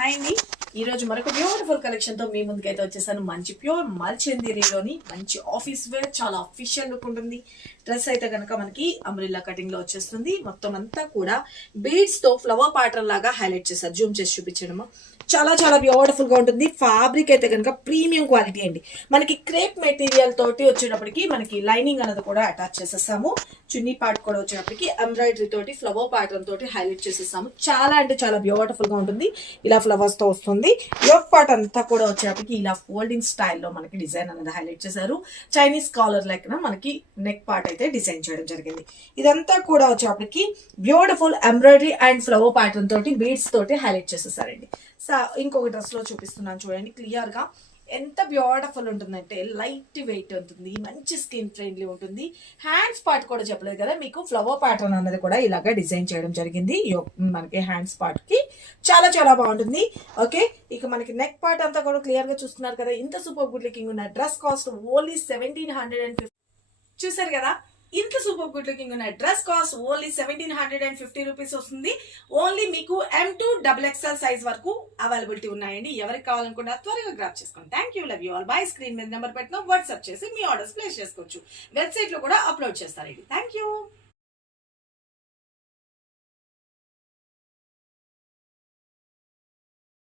Hi అండి. ఈ రోజు మరొక బ్యూటిఫుల్ కలెక్షన్ తో మీ ముందుకైతే వచ్చేసాను. మంచి ప్యూర్ మల్చందేరీలోని మంచి ఆఫీస్ వేర్, చాలా అఫీషియల్ లుక్ ఉంటుంది. డ్రెస్ అయితే కనుక మనకి అంబ్రెల్లా కటింగ్ లో వచ్చేస్తుంది. మొత్తం అంతా కూడా బీడ్స్ తో ఫ్లవర్ ప్యాటర్న్ లాగా హైలైట్ చేశారు. జూమ్ చేసి చూపించడము చాలా చాలా బ్యూటిఫుల్ గా ఉంటుంది. ఫ్యాబ్రిక్ అయితే కనుక ప్రీమియం క్వాలిటీ అండి. మనకి క్రేప్ మెటీరియల్ తోటి వచ్చేటప్పటికి మనకి లైనింగ్ అనేది కూడా అటాచ్ చేసేసాము. చున్నీ పార్ట్ కూడా వచ్చేటప్పటికి ఎంబ్రాయిడరీ తోటి ఫ్లవర్ ప్యాటర్న్ తోటి హైలైట్ చేసేసాము. చాలా అంటే చాలా బ్యూటిఫుల్ గా ఉంటుంది. ఇలా ఫ్లవర్స్ తో వస్తుంది. యోక్ పార్ట్ అంతా కూడా వచ్చేటప్పటికి ఇలా ఫోల్డింగ్ స్టైల్లో మనకి డిజైన్ అనేది హైలైట్ చేశారు. చైనీస్ కాలర్ లెక్కన మనకి నెక్ పార్ట్ అయితే డిజైన్ చేయడం జరిగింది. ఇదంతా కూడా వచ్చేటప్పటికి beautiful embroidery and flower pattern తోటి బీడ్స్ తోటి హైలైట్ చేసేసారండి. ఇంకొక డ్రెస్ లో చూపిస్తున్నాను చూడండి క్లియర్ గా. ఎంత బ్యూటిఫుల్ ఉంటుందంటే లైట్ వెయిట్ ఉంటుంది, మంచి స్కిన్ ఫ్రెండ్లీ ఉంటుంది. హ్యాండ్స్ పార్ట్ కూడా చెప్పలేదు కదా మీకు, ఫ్లవర్ ప్యాటర్న్ అన్నది కూడా ఇలాగా డిజైన్ చేయడం జరిగింది. మనకి హ్యాండ్స్ పార్ట్ కి చాలా చాలా బాగుంటుంది. ఓకే, ఇక మనకి నెక్ పార్ట్ అంతా కూడా క్లియర్ గా చూస్తున్నారు కదా. ఇంత సూపర్ గుడ్ లుకింగ్ ఉన్న డ్రెస్ కాస్ట్ ఓన్లీ 1750. చూసారు కదా, ఇంత సూపర్ గుడ్ లుకింగ్ ఉన్న డ్రెస్ కాస్ట్ ఓన్లీ 1750 రూపీస్ వస్తుంది. ఓన్లీ మీకు M2 XXL సైజ్ వరకు అవైలబిలిటీ ఉన్నాయండి. ఎవరికి కావాలనుకుంటే త్వరగా గ్రాప్ చేసుకోండి. Thank you, love you all. By screen మీద నెంబర్ పెట్టినా వాట్సాప్ చేసి మీ ఆర్డర్స్ ప్లేస్ చేసుకోవచ్చు. వెబ్సైట్ లో కూడా అప్లోడ్ చేస్తారండి. Thank you.